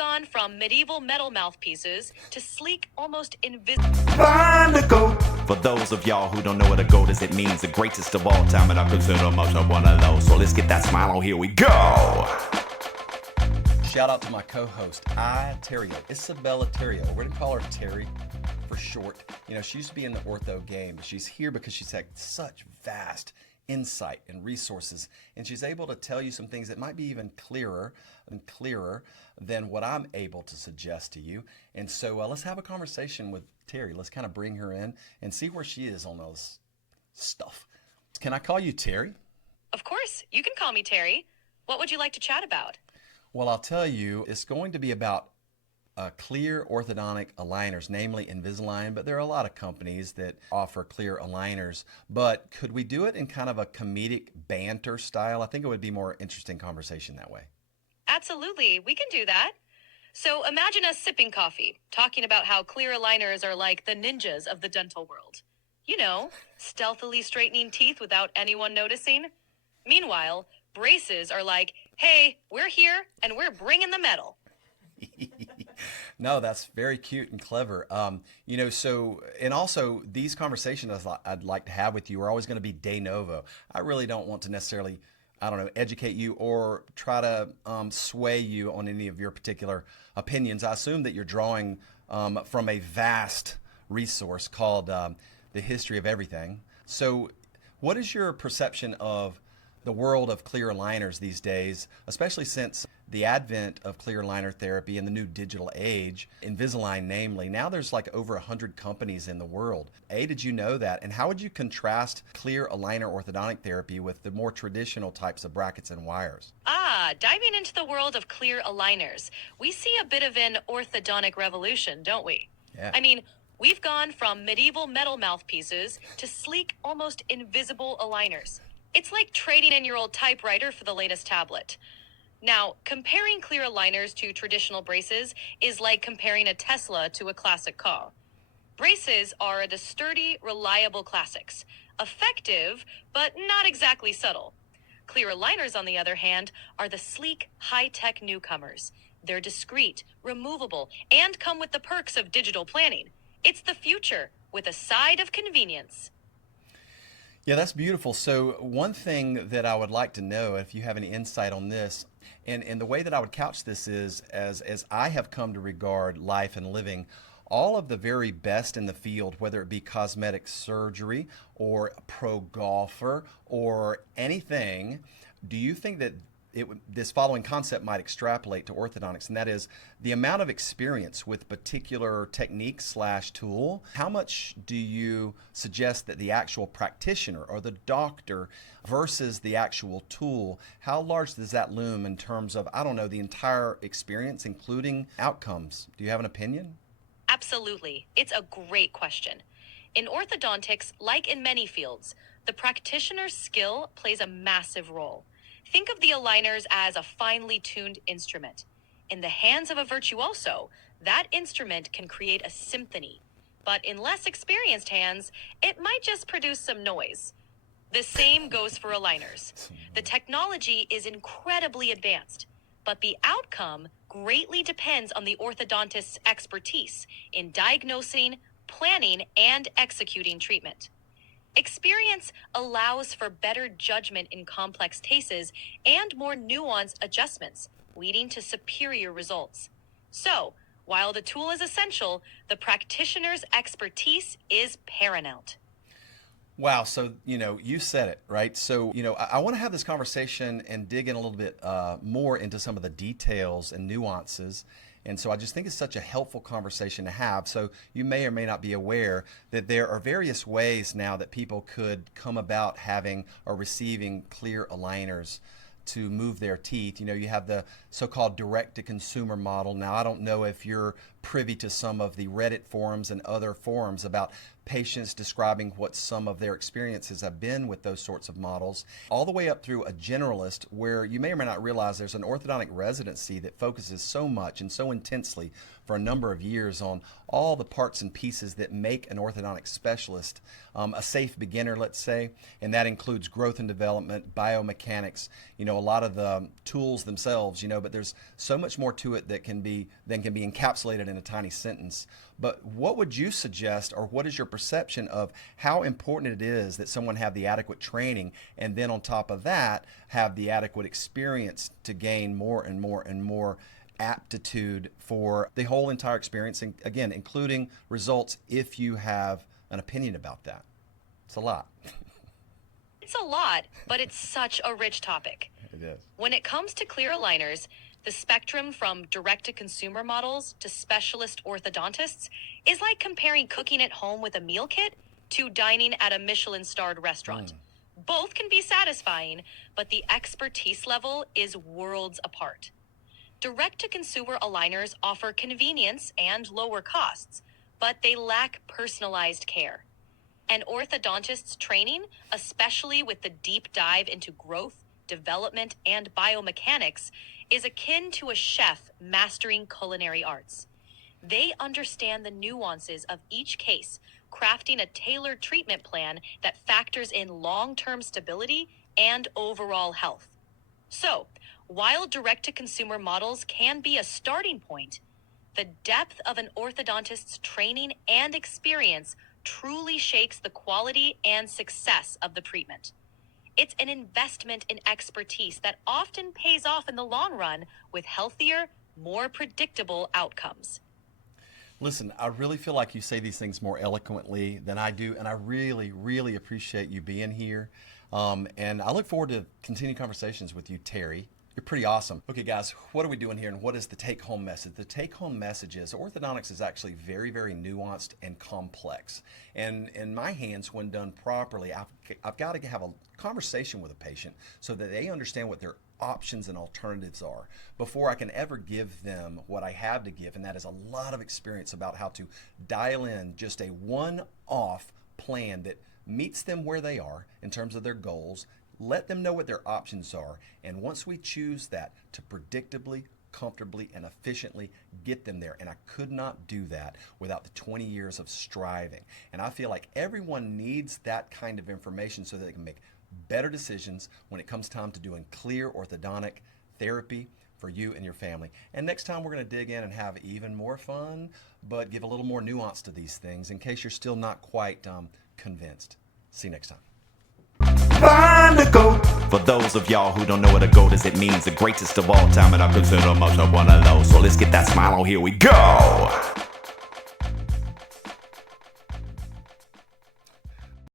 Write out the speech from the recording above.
gone from medieval metal mouthpieces to sleek, almost invisible. Find a goat. For those of y'all who don't know what a goat is, it means the greatest of all time, and I consider myself one of those. So let's get that smile on. Here we go. Shout out to my co-host, Terrio, Isabella Terrio. We're going to call her Terry for short. You know, she used to be in the ortho game, but she's here because she's had such vast insight and resources, and she's able to tell you some things that might be even clearer than what I'm able to suggest to you. And so let's have a conversation with Terry. Let's kind of bring her in and see where she is on all this stuff. Can I call you Terry? Of course, you can call me Terry. What would you like to chat about? Well, I'll tell you, it's going to be about clear orthodontic aligners, namely Invisalign, but there are a lot of companies that offer clear aligners. But could we do it in kind of a comedic banter style? I think it would be more interesting conversation that way. Absolutely, we can do that. So imagine us sipping coffee, talking about how clear aligners are like the ninjas of the dental world. You know, stealthily straightening teeth without anyone noticing. Meanwhile, braces are like, hey, we're here and we're bringing the metal. No, that's very cute and clever. You know, so, and also these conversations I'd like to have with you are always going to be de novo. I really don't want to necessarily, I don't know, educate you or try to sway you on any of your particular opinions. I assume that you're drawing from a vast resource called The History of Everything. So what is your perception of the world of clear aligners these days, especially since the advent of clear aligner therapy in the new digital age, Invisalign namely? Now there's like over 100 companies in the world. Did you know that? And how would you contrast clear aligner orthodontic therapy with the more traditional types of brackets and wires? Diving into the world of clear aligners, we see a bit of an orthodontic revolution, don't we? Yeah. I mean, we've gone from medieval metal mouthpieces to sleek, almost invisible aligners. It's like trading in your old typewriter for the latest tablet. Now, comparing clear aligners to traditional braces is like comparing a Tesla to a classic car. Braces are the sturdy, reliable classics, effective, but not exactly subtle. Clear aligners, on the other hand, are the sleek, high-tech newcomers. They're discreet, removable, and come with the perks of digital planning. It's the future, with a side of convenience. Yeah, that's beautiful. So one thing that I would like to know, if you have any insight on this, and the way that I would couch this is, as I have come to regard life and living, all of the very best in the field, whether it be cosmetic surgery or a pro golfer or anything, do you think that this following concept might extrapolate to orthodontics, and that is the amount of experience with particular technique / tool? How much do you suggest that the actual practitioner or the doctor versus the actual tool, how large does that loom in terms of, I don't know, the entire experience, including outcomes? Do you have an opinion? Absolutely. It's a great question. In orthodontics, like in many fields, the practitioner's skill plays a massive role. Think of the aligners as a finely tuned instrument. In the hands of a virtuoso, that instrument can create a symphony. But in less experienced hands, it might just produce some noise. The same goes for aligners. The technology is incredibly advanced, but the outcome greatly depends on the orthodontist's expertise in diagnosing, planning, and executing treatment. Experience allows for better judgment in complex cases and more nuanced adjustments, leading to superior results. So, while the tool is essential, the practitioner's expertise is paramount. Wow. So, you said it, right? So, I want to have this conversation and dig in a little bit more into some of the details and nuances. And so I just think it's such a helpful conversation to have. So you may or may not be aware that there are various ways now that people could come about having or receiving clear aligners to move their teeth. You have the so-called direct-to-consumer model. Now, I don't know if you're privy to some of the Reddit forums and other forums about patients describing what some of their experiences have been with those sorts of models, all the way up through a generalist where you may or may not realize there's an orthodontic residency that focuses so much and so intensely for a number of years on all the parts and pieces that make an orthodontic specialist a safe beginner, let's say, and that includes growth and development, biomechanics, a lot of the tools themselves, but there's so much more to it that can be encapsulated in a tiny sentence. But what would you suggest, or what is your perception of how important it is that someone have the adequate training, and then on top of that have the adequate experience to gain more and more and more aptitude for the whole entire experience, and again, including results if you have an opinion about that? It's a lot. It's a lot, but it's such a rich topic. It is. When it comes to clear aligners, the spectrum from direct-to-consumer models to specialist orthodontists is like comparing cooking at home with a meal kit to dining at a Michelin-starred restaurant. Both can be satisfying, but the expertise level is worlds apart. Direct-to-consumer aligners offer convenience and lower costs, but they lack personalized care. An orthodontist's training, especially with the deep dive into growth, development, and biomechanics, is akin to a chef mastering culinary arts. They understand the nuances of each case, crafting a tailored treatment plan that factors in long-term stability and overall health. So, while direct-to-consumer models can be a starting point, the depth of an orthodontist's training and experience truly shapes the quality and success of the treatment. It's an investment in expertise that often pays off in the long run with healthier, more predictable outcomes. Listen, I really feel like you say these things more eloquently than I do, and I really, really appreciate you being here. And I look forward to continuing conversations with you, Terry. You're pretty awesome. Okay, guys, what are we doing here, and what is the take-home message? The take-home message is orthodontics is actually very, very nuanced and complex. And in my hands, when done properly, I've got to have a conversation with a patient so that they understand what their options and alternatives are before I can ever give them what I have to give, and that is a lot of experience about how to dial in just a one-off plan that meets them where they are in terms of their goals, let them know what their options are, and once we choose that, to predictably, comfortably, and efficiently get them there. And I could not do that without the 20 years of striving. And I feel like everyone needs that kind of information so that they can make better decisions when it comes time to doing clear orthodontic therapy for you and your family. And next time we're going to dig in and have even more fun, but give a little more nuance to these things in case you're still not quite convinced. See you next time. Find a goat. For those of y'all who don't know what a goat is, it means the greatest of all time, and I consider myself one of those. So let's get that smile on. Here we go.